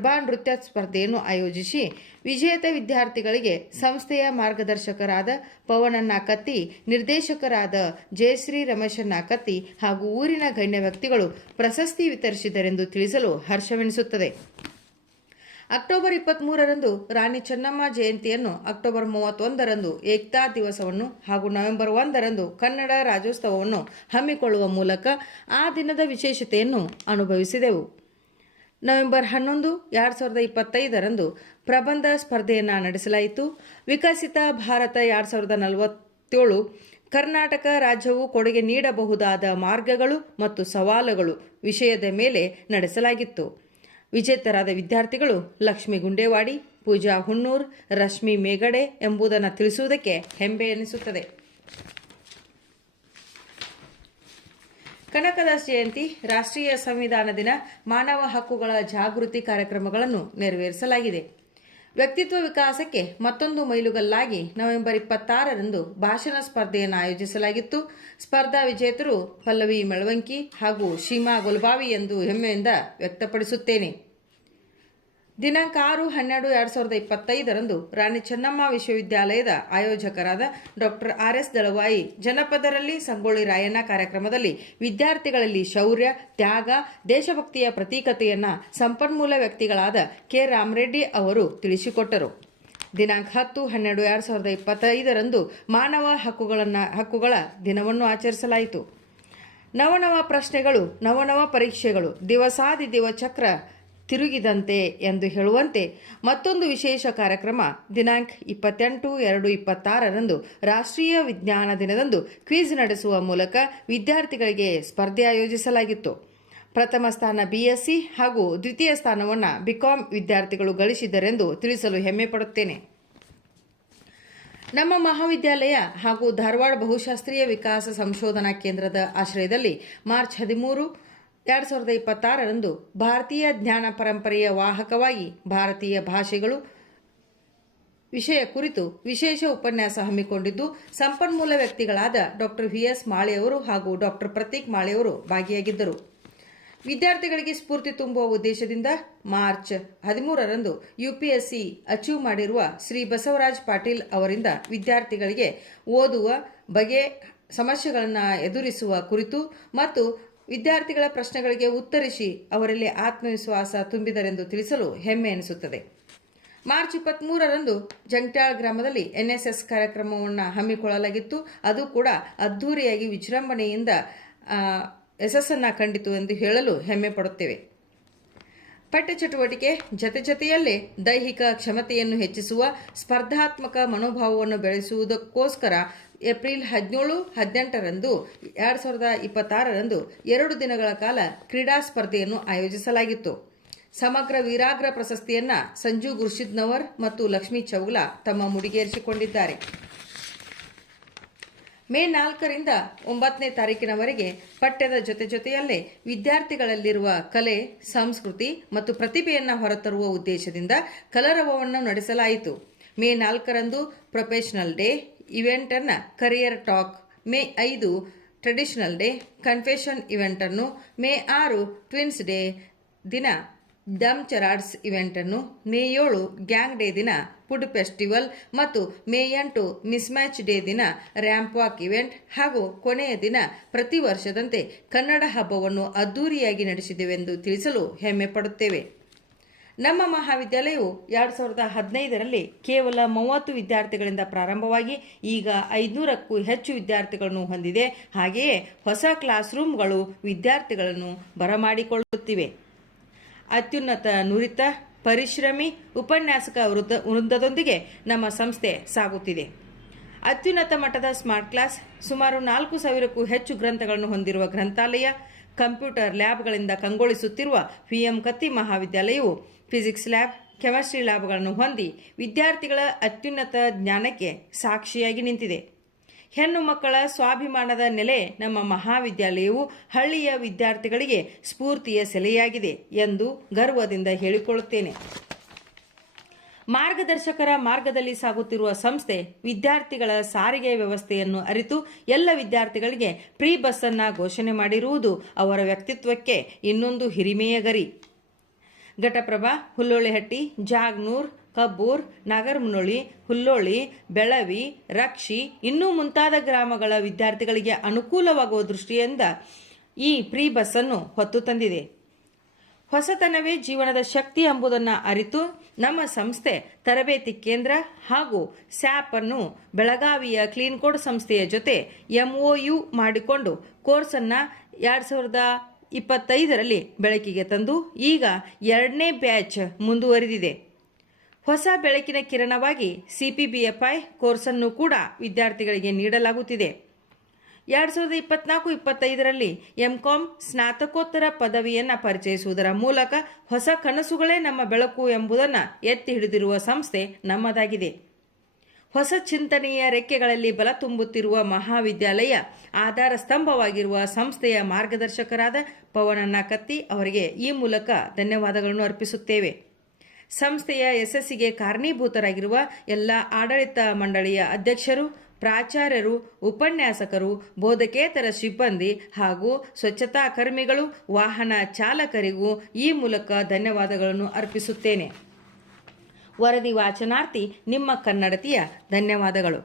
ನೃತ್ಯ ಸ್ಪರ್ಧೆಯನ್ನು ಆಯೋಜಿಸಿ ವಿಜೇತ ವಿದ್ಯಾರ್ಥಿಗಳಿಗೆ ಸಂಸ್ಥೆಯ ಮಾರ್ಗದರ್ಶಕರಾದ ಪವನಣ್ಣ ಕತ್ತಿ, ನಿರ್ದೇಶಕರಾದ ಜಯಶ್ರೀ ರಮೇಶಣ್ಣ ಕತ್ತಿ ಹಾಗೂ ಊರಿನ ಗಣ್ಯ ವ್ಯಕ್ತಿಗಳು ಪ್ರಶಸ್ತಿ ವಿತರಿಸಿದರೆಂದು ತಿಳಿಸಲು ಹರ್ಷವೆನಿಸುತ್ತದೆ. ಅಕ್ಟೋಬರ್ 23ರಂದು ರಾಣಿ ಚೆನ್ನಮ್ಮ ಜಯಂತಿಯನ್ನು, ಅಕ್ಟೋಬರ್ 31ರಂದು ಏಕ್ತಾ ದಿವಸವನ್ನು ಹಾಗೂ ನವೆಂಬರ್ 1ರಂದು ಕನ್ನಡ ರಾಜ್ಯೋತ್ಸವವನ್ನು ಹಮ್ಮಿಕೊಳ್ಳುವ ಮೂಲಕ ಆ ದಿನದ ವಿಶೇಷತೆಯನ್ನು ಅನುಭವಿಸಿದೆವು. ನವೆಂಬರ್ 11, 2025ರಂದು ಪ್ರಬಂಧ ಸ್ಪರ್ಧೆಯನ್ನು ನಡೆಸಲಾಯಿತು. ವಿಕಸಿತ ಭಾರತ 2047 ಕರ್ನಾಟಕ ರಾಜ್ಯವು ಕೊಡುಗೆ ನೀಡಬಹುದಾದ ಮಾರ್ಗಗಳು ಮತ್ತು ಸವಾಲುಗಳು ವಿಷಯದ ಮೇಲೆ ನಡೆಸಲಾಗಿತ್ತು. ವಿಜೇತರಾದ ವಿದ್ಯಾರ್ಥಿಗಳು ಲಕ್ಷ್ಮೀ ಗುಂಡೇವಾಡಿ, ಪೂಜಾ ಹುಣ್ಣೂರ್, ರಶ್ಮಿ ಮೇಗಡೆ ಎಂಬುದನ್ನು ತಿಳಿಸುವುದಕ್ಕೆ ಹೆಮ್ಮೆ ಎನಿಸುತ್ತದೆ. ಕನಕದಾಸ ಜಯಂತಿ, ರಾಷ್ಟ್ರೀಯ ಸಂವಿಧಾನ ದಿನ, ಮಾನವ ಹಕ್ಕುಗಳ ಜಾಗೃತಿ ಕಾರ್ಯಕ್ರಮಗಳನ್ನು ನೆರವೇರಿಸಲಾಗಿದೆ. ವ್ಯಕ್ತಿತ್ವ ವಿಕಾಸಕ್ಕೆ ಮತ್ತೊಂದು ಮೈಲುಗಲ್ಲಾಗಿ ನವೆಂಬರ್ 26ರಂದು ಭಾಷಣ ಸ್ಪರ್ಧೆಯನ್ನು ಆಯೋಜಿಸಲಾಗಿತ್ತು. ಸ್ಪರ್ಧಾ ವಿಜೇತರು ಪಲ್ಲವಿ ಮೆಳವಂಕಿ ಹಾಗೂ ಶೀಮಾ ಗುಲ್ಬಾವಿ ಎಂದು ಹೆಮ್ಮೆಯಿಂದ ವ್ಯಕ್ತಪಡಿಸುತ್ತೇನೆ. ದಿನಾಂಕ 6-12-2025ರಂದು ರಾಣಿ ಚೆನ್ನಮ್ಮ ವಿಶ್ವವಿದ್ಯಾಲಯದ ಆಯೋಜಕರಾದ ಡಾಕ್ಟರ್ RS ದಳವಾಯಿ ಜನಪದರಲ್ಲಿ ಸಂಗೊಳ್ಳಿ ರಾಯಣ್ಣ ಕಾರ್ಯಕ್ರಮದಲ್ಲಿ ವಿದ್ಯಾರ್ಥಿಗಳಲ್ಲಿ ಶೌರ್ಯ, ತ್ಯಾಗ, ದೇಶಭಕ್ತಿಯ ಪ್ರತೀಕತೆಯನ್ನು ಸಂಪನ್ಮೂಲ ವ್ಯಕ್ತಿಗಳಾದ ಕೆ. ರಾಮರೆಡ್ಡಿ ಅವರು ತಿಳಿಸಿಕೊಟ್ಟರು. ದಿನಾಂಕ 10-12-2025ರಂದು ಮಾನವ ಹಕ್ಕುಗಳ ದಿನವನ್ನು ಆಚರಿಸಲಾಯಿತು. ನವನವ ಪ್ರಶ್ನೆಗಳು, ನವನವ ಪರೀಕ್ಷೆಗಳು, ದಿವಸಾದಿದಿವ ಚಕ್ರ ತಿರುಗಿದಂತೆ ಎಂದು ಹೇಳುವಂತೆ ಮತ್ತೊಂದು ವಿಶೇಷ ಕಾರ್ಯಕ್ರಮ ದಿನಾಂಕ 28-2-26ರಂದು ರಾಷ್ಟ್ರೀಯ ವಿಜ್ಞಾನ ದಿನದಂದು ಕ್ವಿಜ್ ನಡೆಸುವ ಮೂಲಕ ವಿದ್ಯಾರ್ಥಿಗಳಿಗೆ ಸ್ಪರ್ಧೆ ಆಯೋಜಿಸಲಾಗಿತ್ತು. ಪ್ರಥಮ ಸ್ಥಾನ BSc ಹಾಗೂ ದ್ವಿತೀಯ ಸ್ಥಾನವನ್ನು BCom ವಿದ್ಯಾರ್ಥಿಗಳು ಗಳಿಸಿದರೆಂದು ತಿಳಿಸಲು ಹೆಮ್ಮೆ ಪಡುತ್ತೇನೆ. ನಮ್ಮ ಮಹಾವಿದ್ಯಾಲಯ ಹಾಗೂ ಧಾರವಾಡ ಬಹುಶಾಸ್ತ್ರೀಯ ವಿಕಾಸ ಸಂಶೋಧನಾ ಕೇಂದ್ರದ ಆಶ್ರಯದಲ್ಲಿ ಮಾರ್ಚ್ 13, 2026ರಂದು ಭಾರತೀಯ ಜ್ಞಾನ ಪರಂಪರೆಯ ವಾಹಕವಾಗಿ ಭಾರತೀಯ ಭಾಷೆಗಳು ವಿಷಯ ಕುರಿತು ವಿಶೇಷ ಉಪನ್ಯಾಸ ಹಮ್ಮಿಕೊಂಡಿದ್ದು, ಸಂಪನ್ಮೂಲ ವ್ಯಕ್ತಿಗಳಾದ ಡಾಕ್ಟರ್ VS ಮಾಳೆಯವರು ಹಾಗೂ ಡಾಕ್ಟರ್ ಪ್ರತೀಕ್ ಮಾಳೆಯವರು ಭಾಗಿಯಾಗಿದ್ದರು. ವಿದ್ಯಾರ್ಥಿಗಳಿಗೆ ಸ್ಫೂರ್ತಿ ತುಂಬುವ ಉದ್ದೇಶದಿಂದ ಮಾರ್ಚ್ 13ರಂದು UPSC ಅಚೀವ್ ಮಾಡಿರುವ ಶ್ರೀ ಬಸವರಾಜ್ ಪಾಟೀಲ್ ಅವರಿಂದ ವಿದ್ಯಾರ್ಥಿಗಳಿಗೆ ಓದುವ ಬಗೆ, ಸಮಸ್ಯೆಗಳನ್ನು ಎದುರಿಸುವ ಕುರಿತು ಮತ್ತು ವಿದ್ಯಾರ್ಥಿಗಳ ಪ್ರಶ್ನೆಗಳಿಗೆ ಉತ್ತರಿಸಿ ಅವರಲ್ಲಿ ಆತ್ಮವಿಶ್ವಾಸ ತುಂಬಿದರೆಂದು ತಿಳಿಸಲು ಹೆಮ್ಮೆ ಎನಿಸುತ್ತದೆ. ಮಾರ್ಚ್ 23ರಂದು ಜಂಗ್ಟ್ಯಾಳ್ ಗ್ರಾಮದಲ್ಲಿ NSS ಕಾರ್ಯಕ್ರಮವನ್ನು ಹಮ್ಮಿಕೊಳ್ಳಲಾಗಿತ್ತು. ಅದು ಕೂಡ ಅದ್ಧೂರಿಯಾಗಿ ವಿಜೃಂಭಣೆಯಿಂದ ಯಶಸ್ಸನ್ನು ಕಂಡಿತು ಎಂದು ಹೇಳಲು ಹೆಮ್ಮೆ ಪಡುತ್ತೇವೆ. ಪಠ್ಯ ಚಟುವಟಿಕೆ ಜೊತೆಯಲ್ಲೇ ದೈಹಿಕ ಕ್ಷಮತೆಯನ್ನು ಹೆಚ್ಚಿಸುವ ಸ್ಪರ್ಧಾತ್ಮಕ ಮನೋಭಾವವನ್ನು ಬೆಳೆಸುವುದಕ್ಕೋಸ್ಕರ ಏಪ್ರಿಲ್ 17-18ರಂದು 2026ರಂದು 2 ದಿನಗಳ ಕಾಲ ಕ್ರೀಡಾ ಸ್ಪರ್ಧೆಯನ್ನು ಆಯೋಜಿಸಲಾಗಿತ್ತು. ಸಮಗ್ರ ವೀರಾಗ್ರ ಪ್ರಶಸ್ತಿಯನ್ನು ಸಂಜು ಗುರ್ಶಿದ್ನವರ್ ಮತ್ತು ಲಕ್ಷ್ಮೀ ಚೌಗ್ಲಾ ತಮ್ಮ ಮುಡಿಗೇರಿಸಿಕೊಂಡಿದ್ದಾರೆ. ಮೇ 4ರಿಂದ 9ನೇ ತಾರೀಕಿನವರೆಗೆ ಪಠ್ಯದ ಜೊತೆಯಲ್ಲೇ ವಿದ್ಯಾರ್ಥಿಗಳಲ್ಲಿರುವ ಕಲೆ, ಸಂಸ್ಕೃತಿ ಮತ್ತು ಪ್ರತಿಭೆಯನ್ನು ಹೊರತರುವ ಉದ್ದೇಶದಿಂದ ಕಲರವವನ್ನು ನಡೆಸಲಾಯಿತು. ಮೇ 4ರಂದು ಪ್ರೊಫೆಷನಲ್ ಡೇ ಇವೆಂಟನ್ನು career talk, May 5 traditional day confession ಇವೆಂಟನ್ನು, ಮೇ 6 ಟ್ವಿನ್ಸ್ ಡೇ ದಿನ ಡಮ್ ಚರಾಡ್ಸ್ ಇವೆಂಟನ್ನು, ಮೇ 7 ಗ್ಯಾಂಗ್ ಡೇ ದಿನ ಫುಡ್ ಫೆಸ್ಟಿವಲ್ ಮತ್ತು ಮೇ 8 ಮಿಸ್ಮ್ಯಾಚ್ ಡೇ ದಿನ ರ್ಯಾಂಪ್ ವಾಕ್ ಇವೆಂಟ್ ಹಾಗೂ ಕೊನೆಯ ದಿನ ಪ್ರತಿ ವರ್ಷದಂತೆ ಕನ್ನಡ ಹಬ್ಬವನ್ನು ಅದ್ದೂರಿಯಾಗಿ ನಡೆಸಿದೆವೆಂದು ತಿಳಿಸಲು ಹೆಮ್ಮೆ ಪಡುತ್ತೇವೆ. ನಮ್ಮ ಮಹಾವಿದ್ಯಾಲಯವು 2015ರಲ್ಲಿ ಕೇವಲ 30 ವಿದ್ಯಾರ್ಥಿಗಳಿಂದ ಪ್ರಾರಂಭವಾಗಿ ಈಗ 500ಕ್ಕೂ ಹೆಚ್ಚು ವಿದ್ಯಾರ್ಥಿಗಳನ್ನು ಹೊಂದಿದೆ. ಹಾಗೆಯೇ ಹೊಸ ಕ್ಲಾಸ್ ರೂಮ್ಗಳು ವಿದ್ಯಾರ್ಥಿಗಳನ್ನು ಬರಮಾಡಿಕೊಳ್ಳುತ್ತಿವೆ. ಅತ್ಯುನ್ನತ ನುರಿತ ಪರಿಶ್ರಮಿ ಉಪನ್ಯಾಸಕ ವೃಂದದೊಂದಿಗೆ ನಮ್ಮ ಸಂಸ್ಥೆ ಸಾಗುತ್ತಿದೆ. ಅತ್ಯುನ್ನತ ಮಟ್ಟದ ಸ್ಮಾರ್ಟ್ ಕ್ಲಾಸ್, ಸುಮಾರು 4000ಕ್ಕೂ ಹೆಚ್ಚು ಗ್ರಂಥಗಳನ್ನು ಹೊಂದಿರುವ ಗ್ರಂಥಾಲಯ, ಕಂಪ್ಯೂಟರ್ ಲ್ಯಾಬ್ಗಳಿಂದ ಕಂಗೊಳಿಸುತ್ತಿರುವ PM ಕತ್ತಿ ಮಹಾವಿದ್ಯಾಲಯವು ಫಿಸಿಕ್ಸ್ ಲ್ಯಾಬ್, ಕೆಮಿಸ್ಟ್ರಿ ಲ್ಯಾಬ್ಗಳನ್ನು ಹೊಂದಿ ವಿದ್ಯಾರ್ಥಿಗಳ ಅತ್ಯುನ್ನತ ಜ್ಞಾನಕ್ಕೆ ಸಾಕ್ಷಿಯಾಗಿ ನಿಂತಿದೆ. ಹೆಣ್ಣು ಮಕ್ಕಳ ಸ್ವಾಭಿಮಾನದ ನೆಲೆ ನಮ್ಮ ಮಹಾವಿದ್ಯಾಲಯವು ಹಳ್ಳಿಯ ವಿದ್ಯಾರ್ಥಿಗಳಿಗೆ ಸ್ಫೂರ್ತಿಯ ಸೆಲೆಯಾಗಿದೆ ಎಂದು ಗರ್ವದಿಂದ ಹೇಳಿಕೊಳ್ಳುತ್ತೇನೆ. ಮಾರ್ಗದರ್ಶಕರ ಮಾರ್ಗದಲ್ಲಿ ಸಾಗುತ್ತಿರುವ ಸಂಸ್ಥೆ ವಿದ್ಯಾರ್ಥಿಗಳ ಸಾರಿಗೆ ವ್ಯವಸ್ಥೆಯನ್ನು ಅರಿತು ಎಲ್ಲ ವಿದ್ಯಾರ್ಥಿಗಳಿಗೆ ಫ್ರೀ ಬಸ್ ಅನ್ನು ಘೋಷಣೆ ಮಾಡಿರುವುದು ಅವರ ವ್ಯಕ್ತಿತ್ವಕ್ಕೆ ಇನ್ನೊಂದು ಹಿರಿಮೆಯ ಗರಿ. ಘಟಪ್ರಭಾ, ಹುಲ್ಲೋಳಿಹಟ್ಟಿ, ಜಾಗ್ನೂರ್, ಕಬ್ಬೂರ್, ನಾಗರಮುನ್ನೋಳಿ, ಹುಲ್ಲೋಳಿ, ಬೆಳವಿ, ರಕ್ಷಿ ಇನ್ನೂ ಮುಂತಾದ ಗ್ರಾಮಗಳ ವಿದ್ಯಾರ್ಥಿಗಳಿಗೆ ಅನುಕೂಲವಾಗುವ ದೃಷ್ಟಿಯಿಂದ ಈ ಫ್ರೀ ಬಸ್ಸನ್ನು ಹೊತ್ತು ತಂದಿದೆ. ಹೊಸತನವೇ ಜೀವನದ ಶಕ್ತಿ ಎಂಬುದನ್ನು ಅರಿತು ನಮ್ಮ ಸಂಸ್ಥೆ ತರಬೇತಿ ಕೇಂದ್ರ ಹಾಗೂ ಸ್ಯಾಪ್ ಅನ್ನು ಬೆಳಗಾವಿಯ ಕ್ಲೀನ್ ಕೋಡ್ ಸಂಸ್ಥೆಯ ಜೊತೆ MOU ಮಾಡಿಕೊಂಡು ಕೋರ್ಸನ್ನು 2025ರಲ್ಲಿ ಬೆಳಕಿಗೆ ತಂದು ಈಗ 2ನೇ ಬ್ಯಾಚ್ ಮುಂದುವರಿದಿದೆ. ಹೊಸ ಬೆಳಕಿನ ಕಿರಣವಾಗಿ CPBFI ಕೋರ್ಸನ್ನು ಕೂಡ ವಿದ್ಯಾರ್ಥಿಗಳಿಗೆ ನೀಡಲಾಗುತ್ತಿದೆ. 2024-25ರಲ್ಲಿ MCOM ಸ್ನಾತಕೋತ್ತರ ಪದವಿಯನ್ನು ಪರಿಚಯಿಸುವುದರ ಮೂಲಕ ಹೊಸ ಕನಸುಗಳೇ ನಮ್ಮ ಬೆಳಕು ಎಂಬುದನ್ನು ಎತ್ತಿ ಹಿಡಿದಿರುವ ಸಂಸ್ಥೆ ನಮ್ಮದಾಗಿದೆ. ಹೊಸ ಚಿಂತನೆಯ ರೆಕ್ಕೆಗಳಲ್ಲಿ ಬಲ ತುಂಬುತ್ತಿರುವ ಮಹಾವಿದ್ಯಾಲಯ ಆಧಾರ ಸ್ತಂಭವಾಗಿರುವ ಸಂಸ್ಥೆಯ ಮಾರ್ಗದರ್ಶಕರಾದ ಪವನಣ್ಣ ಕತ್ತಿ ಅವರಿಗೆ ಈ ಮೂಲಕ ಧನ್ಯವಾದಗಳನ್ನು ಅರ್ಪಿಸುತ್ತೇವೆ. ಸಂಸ್ಥೆಯ ಯಶಸ್ಸಿಗೆ ಕಾರಣೀಭೂತರಾಗಿರುವ ಎಲ್ಲ ಆಡಳಿತ ಮಂಡಳಿಯ ಅಧ್ಯಕ್ಷರು, ಪ್ರಾಚಾರ್ಯರು, ಉಪನ್ಯಾಸಕರು, ಬೋಧಕೇತರ ಸಿಬ್ಬಂದಿ ಹಾಗೂ ಸ್ವಚ್ಛತಾ ಕರ್ಮಿಗಳು, ವಾಹನ ಚಾಲಕರಿಗೂ ಈ ಮೂಲಕ ಧನ್ಯವಾದಗಳನ್ನು ಅರ್ಪಿಸುತ್ತೇನೆ. ವರದಿ ವಾಚನಾರ್ಥಿ ನಿಮ್ಮ ಕನ್ನಡತಿಯ. ಧನ್ಯವಾದಗಳು.